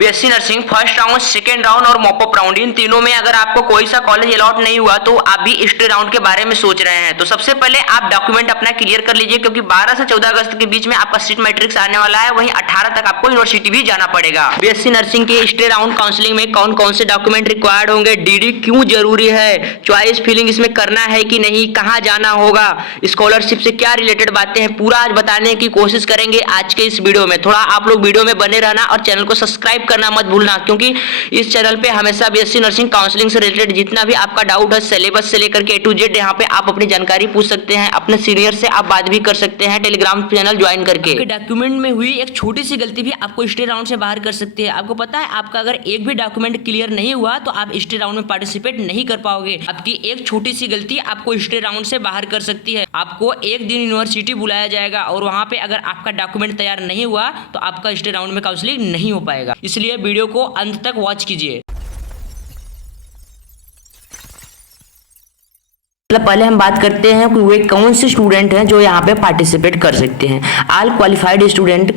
BSc nursing first round, second round और mop up round, इन तीनों में अगर आपको कोई सा कॉलेज अलॉट नहीं हुआ तो आप भी स्टे राउंड के बारे में सोच रहे हैं तो सबसे पहले आप डॉक्यूमेंट अपना क्लियर कर लीजिए, क्योंकि 12 से 14 अगस्त के बीच में आपका सीट मैट्रिक्स आने वाला है। वहीं 18 तक आपको यूनिवर्सिटी भी जाना पड़ेगा। बीएससी नर्सिंग के स्टे राउंड काउंसलिंग में कौन कौन से डॉक्यूमेंट रिक्वायर्ड होंगे, डीडी क्यों जरूरी है, चॉइस फिलिंग इसमें करना है कि नहीं, कहाँ जाना होगा, स्कॉलरशिप से क्या रिलेटेड बातें हैं, पूरा आज बताने की कोशिश करेंगे आज के इस वीडियो में। थोड़ा आप लोग वीडियो में बने रहना और चैनल को सब्सक्राइब करना मत भूलना, क्योंकि इस चैनल पे हमेशा बीएससी नर्सिंग काउंसलिंग से रिलेटेड जितना भी आपका डाउट है, सिलेबस से लेकर के A to Z, यहाँ पे आप अपनी जानकारी पूछ सकते हैं। अपने सीनियर से आप बात भी कर सकते हैं टेलीग्राम चैनल ज्वाइन करके। डॉक्यूमेंट में हुई एक छोटी सी गलती भी आपको स्टे राउंड से बाहर कर सकती है। आपको पता है, आपका अगर एक भी डॉक्यूमेंट क्लियर नहीं हुआ तो आप स्टे राउंड में पार्टिसिपेट नहीं कर पाओगे। आपकी एक छोटी सी गलती आपको स्टे राउंड से बाहर कर सकती है। आपको एक दिन यूनिवर्सिटी बुलाया जाएगा और वहां पे अगर आपका डॉक्यूमेंट तैयार नहीं हुआ तो आपका स्टे राउंड में काउंसलिंग नहीं हो पाएगा। इसलिए वीडियो को अंत तक वॉच कीजिए। पहले हम बात करते हैं कि वे कौन से स्टूडेंट हैं जो यहाँ पे पार्टिसिपेट कर सकते हैं। All qualified student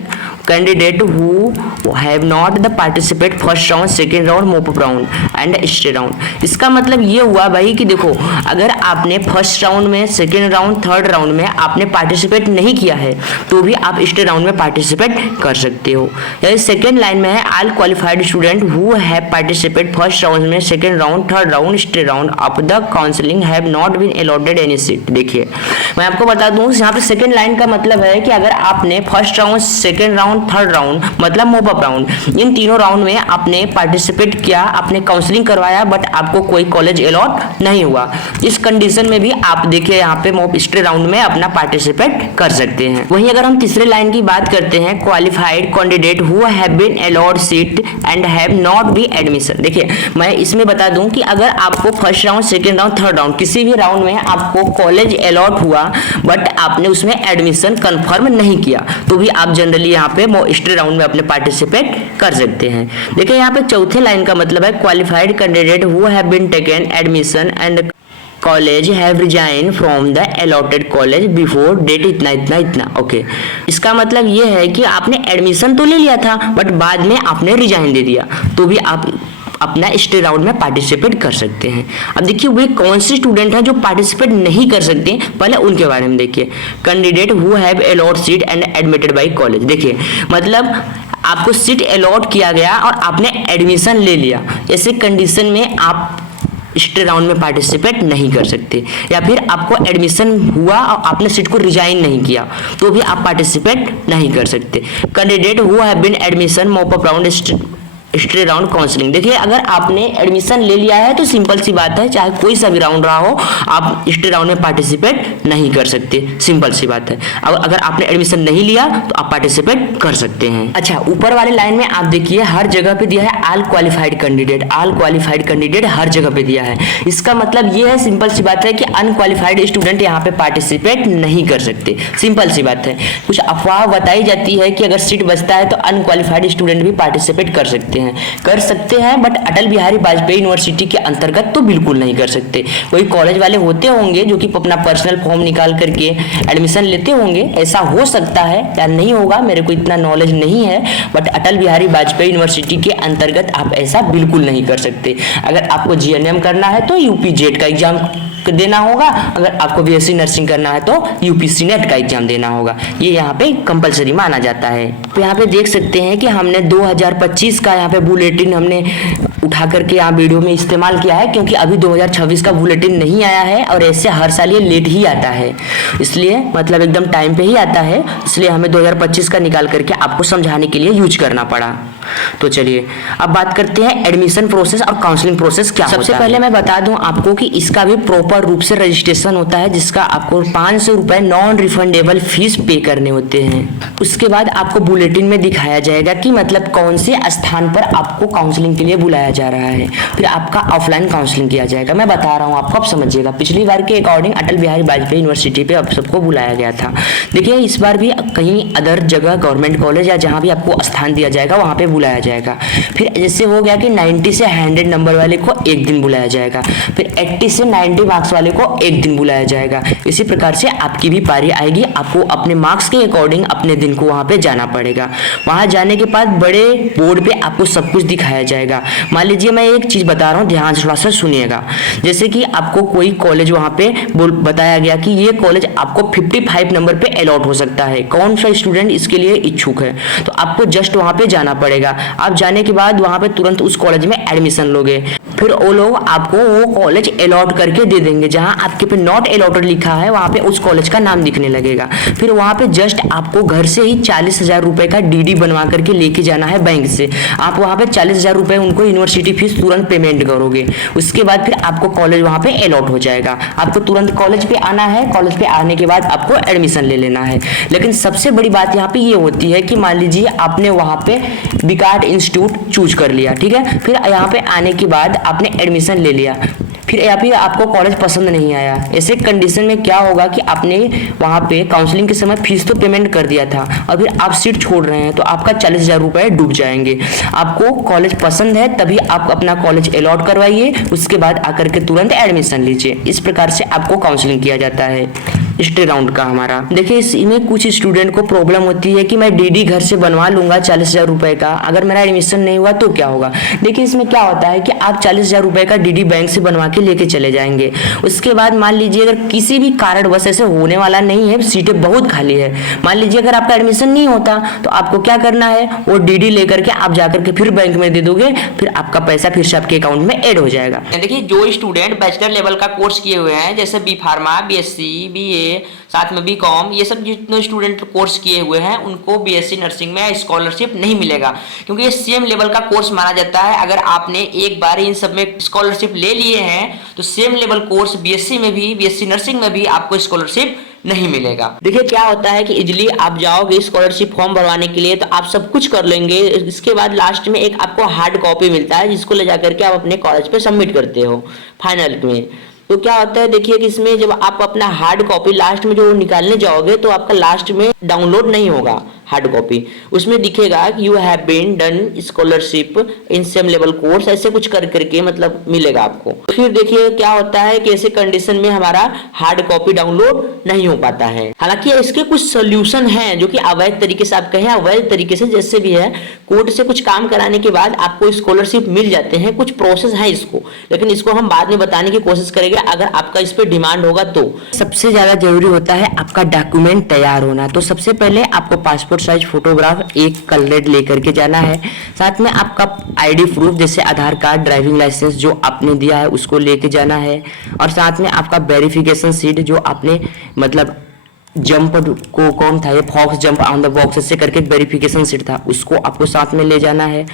candidate who have not the participate first round, second round, mop up round and stay round. इसका मतलब ये हुआ भाई कि देखो, अगर आपने फर्स्ट राउंड में, सेकेंड राउंड, थर्ड राउंड में आपने पार्टिसिपेट नहीं किया है तो भी आप स्टे राउंड में पार्टिसिपेट कर सकते हो। यानी सेकेंड लाइन में है all qualified student who have participate first round में, second round, third round, stay round of the counselling have not been allotted any seat. देखिए मैं आपको बता दूं, यहाँ पे सेकेंड लाइन का मतलब है कि अगर आपने first round, second round, third round मतलब मॉपअप राउंड, इन तीनों राउंड में आपने पार्टिसिपेट किया, आपने काउंसलिंग करवाया, बट आपको कोई कॉलेज अलॉट नहीं हुआ, इस कंडीशन में भी आप देखिए यहाँ पे मॉप स्टे राउंड में अपना पार्टिसिपेट कर सकते हैं। वहीं अगर हम तीसरे लाइन की बात करते हैं, qualified candidate who have been allot seat and have not be admission. देखिए मैं इसमें बता दूं कि अगर आपको first round, second round, third round किसी भी राउंड में आपको कॉलेज अलॉट हुआ बट आपने उसमें एडमिशन कंफर्म नहीं किया तो भी आप जनरली यहाँ पे स्टे राउंड में अपने पार्टिसिपेट कर सकते हैं। देखिए यहाँ पे चौथे लाइन का मतलब है qualified candidate who have been taken admission and college have resign from the allotted college before date इतना इतना इतना। ओके, इसका मतलब ये है कि आपने एडमिशन तो ले लिया था बट बाद में आपने रिजाइन दे दिया तो भी आप अपना स्टे राउंड में पार्टिसिपेट कर सकते हैं। अब देखिए वे कौन से स्टूडेंट हैं जो पार्टिसिपेट नहीं कर सकते, पहले उनके बारे में देखिए। Candidate who have allot seat and admitted by college. देखिए मतलब आपको सीट अलॉट किया गया और आपने एडमिशन ले लिया, ऐसे कंडीशन में आप स्टे राउंड में पार्टिसिपेट नहीं कर सकते। या फिर आपको एडमिशन हुआ और आपने सीट को रिजाइन नहीं किया तो भी आप पार्टिसिपेट नहीं कर सकते। Candidate who have been admission mop up round, stay round counselling. देखिए अगर आपने एडमिशन ले लिया है तो सिंपल सी बात है, चाहे कोई सा भी राउंड रहा हो आप स्टे राउंड में पार्टिसिपेट नहीं कर सकते, सिंपल सी बात है। अब अगर आपने एडमिशन नहीं लिया तो आप पार्टिसिपेट कर सकते हैं। अच्छा, ऊपर वाले लाइन में आप देखिए हर जगह पे दिया है all qualified candidate, all qualified candidate हर जगह पे दिया है। इसका मतलब ये है, सिंपल सी बात है कि अनक्वालिफाइड स्टूडेंट यहाँ पे पार्टिसिपेट नहीं कर सकते, सिंपल सी बात है। कुछ अफवाह बताई जाती है कि अगर सीट बचता है तो अनक्वालिफाइड स्टूडेंट भी पार्टिसिपेट कर सकते हैं बट अटल बिहारी वाजपेयी यूनिवर्सिटी के अंतर्गत तो बिल्कुल नहीं कर सकते। कोई कॉलेज वाले होते होंगे जो कि अपना पर्सनल फॉर्म निकाल करके एडमिशन लेते होंगे, ऐसा हो सकता है या नहीं होगा, मेरे को इतना नॉलेज नहीं है, बट अटल बिहारी वाजपेयी यूनिवर्सिटी के अंतर्गत आप ऐसा बिल्कुल नहीं कर सकते। अगर आपको जीएनएम करना है तो यूपी जेट का एग्जाम देना होगा, अगर आपको बीएससी नर्सिंग करना है तो यूपीसी नेट का एग्जाम देना होगा, ये यहाँ पे कंपलसरी माना जाता है। तो यहाँ पे देख सकते हैं कि हमने 2025 का यहाँ पे बुलेटिन हमने उठा करके यहाँ वीडियो में इस्तेमाल किया है, क्योंकि अभी 2026 का बुलेटिन नहीं आया है और ऐसे हर साल ये लेट ही आता है, इसलिए मतलब एकदम टाइम पे ही आता है, इसलिए हमें 2025 का निकाल करके आपको समझाने के लिए यूज करना पड़ा। तो चलिए अब बात करते हैं एडमिशन प्रोसेस और काउंसलिंग प्रोसेस क्या होता है। सबसे पहले मैं बता दूं आपको कि इसका भी प्रॉपर रूप से रजिस्ट्रेशन होता है, जिसका आपको 500 रुपए नॉन रिफंडेबल फीस पे करने होते हैं। उसके बाद आपको बुलेटिन में दिखाया जाएगा कि मतलब कौन से स्थान पर आपको काउंसलिंग के लिए बुलाया जा रहा है, फिर आपका ऑफलाइन काउंसलिंग किया जाएगा। मैं बता रहा हूँ आपको, अब समझिएगा। पिछली बार के अकॉर्डिंग अटल बिहारी वाजपेयी यूनिवर्सिटी पे अब सबको बुलाया गया था। देखिए इस बार भी कहीं अदर जगह गवर्नमेंट कॉलेज या जहाँ भी आपको स्थान दिया जाएगा वहाँ पे बुलाया जाएगा। फिर जैसे हो गया कि 90 से 100 नंबर वाले को एक दिन बुलाया जाएगा, फिर 80 से 90 मार्क्स वाले को एक दिन बुलाया जाएगा। इसी प्रकार से आपकी भी पारी आएगी, आपको अपने मार्क्स के अकॉर्डिंग अपने दिन को वहां पे जाना पड़ेगा। वहां जाने के बाद बड़े बोर्ड पे आपको सब कुछ दिखाया जाएगा। मान लीजिए मैं एक चीज बता रहा हूँ, ध्यान से थोड़ा सा सुनिएगा। जैसे कि आपको कोई कॉलेज वहां पे बताया गया कि ये कॉलेज आपको 55 नंबर पे अलॉट हो सकता है, कौन सा स्टूडेंट इसके लिए इच्छुक है, तो आपको जस्ट वहां पे जाना पड़ेगा। आप जाने के बाद वहां पे तुरंत उस कॉलेज में एडमिशन लोगे, फिर वो लोग आपको वो कॉलेज अलॉट करके दे देंगे। जहां आपके पे नॉट अलॉटेड लिखा है वहां पे उस कॉलेज का नाम दिखने लगेगा। फिर वहां पे जस्ट आपको घर से ही 40,000 रुपए का डीडी बनवा करके लेके जाना है बैंक से। आप वहां पे 40,000 रुपए उनको यूनिवर्सिटी फीस तुरंत पेमेंट करोगे, उसके बाद फिर आपको कॉलेज वहां पे अलॉट हो जाएगा। आपको तुरंत कॉलेज पे आना है, कॉलेज पे आने के बाद आपको एडमिशन ले लेना है। लेकिन सबसे बड़ी बात यहाँ पे ये होती है कि मान लीजिए आपने वहां पे बीकार्ट इंस्टीट्यूट चूज कर लिया, ठीक है, फिर यहाँ पे आने के बाद आपने एडमिशन ले लिया, फिर या फिर आपको कॉलेज पसंद नहीं आया। ऐसे कंडीशन में क्या होगा कि आपने वहां पे काउंसलिंग के समय फीस तो पेमेंट कर दिया था और फिर आप सीट छोड़ रहे हैं, तो आपका 40,000 रुपए डूब जाएंगे। आपको कॉलेज पसंद है तभी आप अपना कॉलेज अलॉट करवाइए, उसके बाद आकर के तुरंत एडमिशन लीजिए। इस प्रकार से आपको काउंसलिंग किया जाता है स्टे राउंड का हमारा। देखिए इसमें कुछ स्टूडेंट को प्रॉब्लम होती है कि मैं डीडी घर से बनवा लूंगा 40,000 रुपए का, अगर मेरा एडमिशन नहीं हुआ तो क्या होगा। देखिए इसमें क्या होता है कि आप 40,000 रुपए का डीडी बैंक से बनवा के लेके चले जाएंगे। उसके बाद मान लीजिए अगर किसी भी कारणवश ऐसे होने वाला नहीं है, सीटें बहुत खाली है, मान लीजिए अगर आपका एडमिशन नहीं होता तो आपको क्या करना है, वो डीडी लेकर के आप जाकर के फिर बैंक में दे दोगे, फिर आपका पैसा फिर से आपके अकाउंट में ऐड हो जाएगा। देखिए जो स्टूडेंट बैचलर लेवल का कोर्स किए हुए हैं, जैसे बी फार्मा, बीएससी, बीए, साथ में बीकॉम, ये सब जितने स्टूडेंट कोर्स किए हुए हैं उनको बीएससी नर्सिंग में स्कॉलरशिप नहीं मिलेगा, क्योंकि ये सेम लेवल का कोर्स माना जाता है। अगर आपने एक बार इन सब में स्कॉलरशिप ले लिए हैं तो सेम लेवल कोर्स बीएससी में भी, बीएससी नर्सिंग में भी आपको स्कॉलरशिप नहीं मिलेगा। देखिए क्या होता है कि इजली आप जाओगे स्कॉलरशिप फॉर्म भरवाने के लिए तो आप सब कुछ कर लेंगे, इसके बाद लास्ट में एक आपको हार्ड कॉपी मिलता है जिसको ले जाकर के आप अपने कॉलेज पे सबमिट करते हो फाइनल में। तो क्या होता है देखिए कि इसमें जब आप अपना हार्ड कॉपी लास्ट में जो निकालने जाओगे तो आपका लास्ट में डाउनलोड नहीं होगा हार्ड कॉपी, उसमें दिखेगा कि you have been done scholarship in same level course, ऐसे कुछ कर करके मतलब मिलेगा आपको। फिर देखिए क्या होता है कि ऐसे कंडीशन में हमारा हार्ड कॉपी डाउनलोड नहीं हो पाता है। हालांकि इसके कुछ सोल्यूशन हैं जो कि अवैध तरीके से, आप कहें अवैध तरीके से, जैसे भी है कोर्ट से कुछ काम कराने के बाद आपको स्कॉलरशिप मिल जाते हैं, कुछ प्रोसेस है इसको, लेकिन इसको हम बाद में बताने की कोशिश करेंगे अगर आपका इस पर डिमांड होगा तो। सबसे ज्यादा जरूरी होता है आपका डॉक्यूमेंट तैयार होना। तो सबसे पहले आपको पासपोर्ट साइज फोटोग्राफ एक कलर लेकर के जाना है, साथ में आपका आईडी प्रूफ जैसे आधार कार्ड, ड्राइविंग लाइसेंस जो आपने दिया है उसको लेके जाना है, और साथ में आपका वेरिफिकेशन सीट जो आपने मतलब जंप को कौन था ये fox jump on the box ऐसे करके वेरिफिकेशन सीट था उसको आपको साथ में ले जाना है,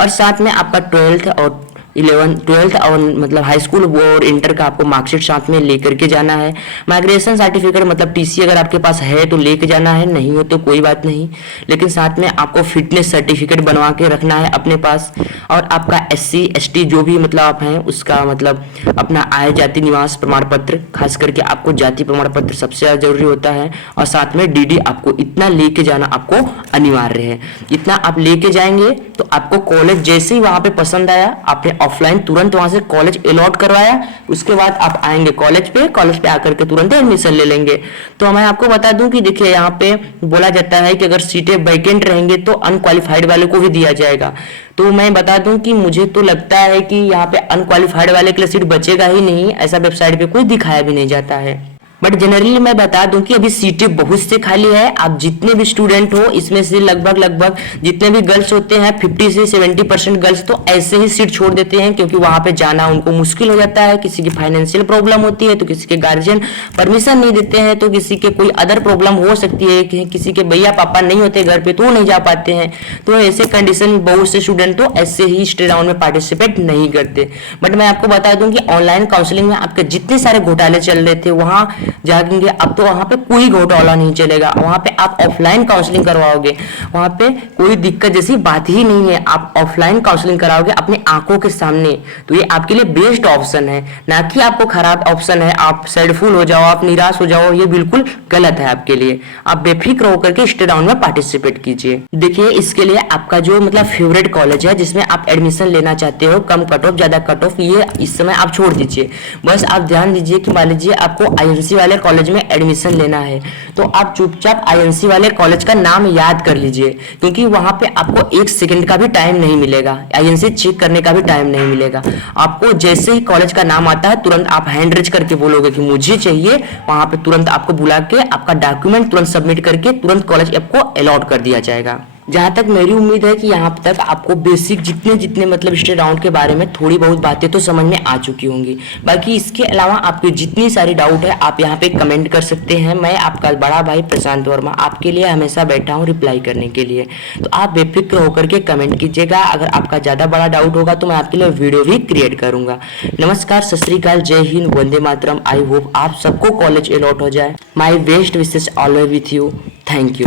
और साथ में आपका 12th और 12th और मतलब हाई स्कूल और इंटर का आपको मार्कशीट साथ में लेकर के जाना है। माइग्रेशन सर्टिफिकेट मतलब टीसी अगर आपके पास है तो लेके जाना है, नहीं हो तो कोई बात नहीं, लेकिन साथ में आपको फिटनेस सर्टिफिकेट बनवा के रखना है अपने पास, और आपका SC ST जो भी मतलब आप हैं उसका मतलब अपना आय जाति निवास प्रमाण पत्र, खास करके आपको जाति प्रमाण पत्र सबसे ज्यादा जरूरी होता है, और साथ में DD आपको इतना लेके जाना आपको अनिवार्य है। इतना आप लेके जाएंगे तो आपको कॉलेज जैसे ही वहां पे पसंद आया, आपने ऑफलाइन तुरंत वहां से कॉलेज अलॉट करवाया, उसके बाद आप आएंगे कॉलेज पे आकर के तुरंत एडमिशन ले लेंगे। तो मैं आपको बता दूं कि देखिए यहाँ पे बोला जाता है कि अगर सीटें वैकेंट रहेंगे तो अनक्वालिफाइड वाले को भी दिया जाएगा। तो मैं बता दूं कि मुझे तो लगता है कि यहाँ पे अनक्वालिफाइड वाले के लिए सीट बचेगा ही नहीं, ऐसा वेबसाइट पे कोई दिखाया भी नहीं जाता है। बट जनरली मैं बता दूं कि अभी सीटें बहुत से खाली है। आप जितने भी स्टूडेंट हो इसमें से लगभग जितने भी गर्ल्स होते हैं 50 से 70% गर्ल्स तो ऐसे ही सीट छोड़ देते हैं, क्योंकि वहां पे जाना उनको मुश्किल हो जाता है। किसी की फाइनेंशियल प्रॉब्लम होती है, तो किसी के गार्जियन परमिशन नहीं देते हैं, तो किसी के कोई अदर प्रॉब्लम हो सकती है, कि किसी के भैया पापा नहीं होते घर पे तो वो नहीं जा पाते हैं। तो ऐसे कंडीशन में बहुत से स्टूडेंट तो ऐसे ही स्टे राउंड में पार्टिसिपेट नहीं करते। बट मैं आपको बता दूं कि ऑनलाइन काउंसलिंग में आपके जितने सारे घोटाले चल रहे थे वहां जाएंगे अब तो वहाँ पे कोई घोटाला नहीं चलेगा, वहाँ पे आप ऑफलाइन काउंसलिंग करवाओगे, वहाँ पे कोई दिक्कत जैसी बात ही नहीं है, आप ऑफलाइन काउंसलिंग कराओगे अपनी आंखों के सामने। तो ये आपके लिए बेस्ट ऑप्शन है, ना कि आपको खराब ऑप्शन है, आप सैडफुल हो जाओ, आप निराश हो जाओ, ये बिल्कुल गलत है आपके लिए। आप बेफिक्र होकर के स्टे राउंड में पार्टिसिपेट कीजिए। देखिए इसके लिए आपका जो मतलब फेवरेट कॉलेज है जिसमें आप एडमिशन लेना चाहते हो, कम कट ऑफ ज्यादा कट ऑफ, ये इस समय आप छोड़ दीजिए। बस आप ध्यान दीजिए कि मान लीजिए आपको आईएनसी वाले कॉलेज में एडमिशन लेना है तो आप चुपचाप आईएनसी वाले कॉलेज का नाम याद कर लीजिए, क्योंकि वहां पे आपको 1 सेकंड का भी टाइम नहीं मिलेगा, आईएनसी चेक करने का भी टाइम नहीं मिलेगा। आपको जैसे ही कॉलेज का नाम आता है तुरंत आप हैंड रेज करके बोलोगे कि मुझे चाहिए, वहां पे तुरंत आपको बुला के आपका डॉक्यूमेंट तुरंत सबमिट करके तुरंत कॉलेज आपको अलॉट कर दिया जाएगा। जहां तक मेरी उम्मीद है कि यहाँ तक आपको बेसिक जितने जितने मतलब स्टे राउंड के बारे में थोड़ी बहुत बातें तो समझ में आ चुकी होंगी। बाकी इसके अलावा आपकी जितनी सारी डाउट है आप यहाँ पे कमेंट कर सकते हैं। मैं आपका बड़ा भाई प्रशांत वर्मा आपके लिए हमेशा बैठा हूँ रिप्लाई करने के लिए, तो आप बेफिक्र होकर के कमेंट कीजिएगा। अगर आपका ज़्यादा बड़ा डाउट होगा तो मैं आपके लिए वीडियो भी क्रिएट करूंगा। नमस्कार, सत श्री अकाल, जय हिंद, वंदे मातरम। आई होप आप सबको कॉलेज अलॉट हो जाए। My best wishes always with you. Thank you.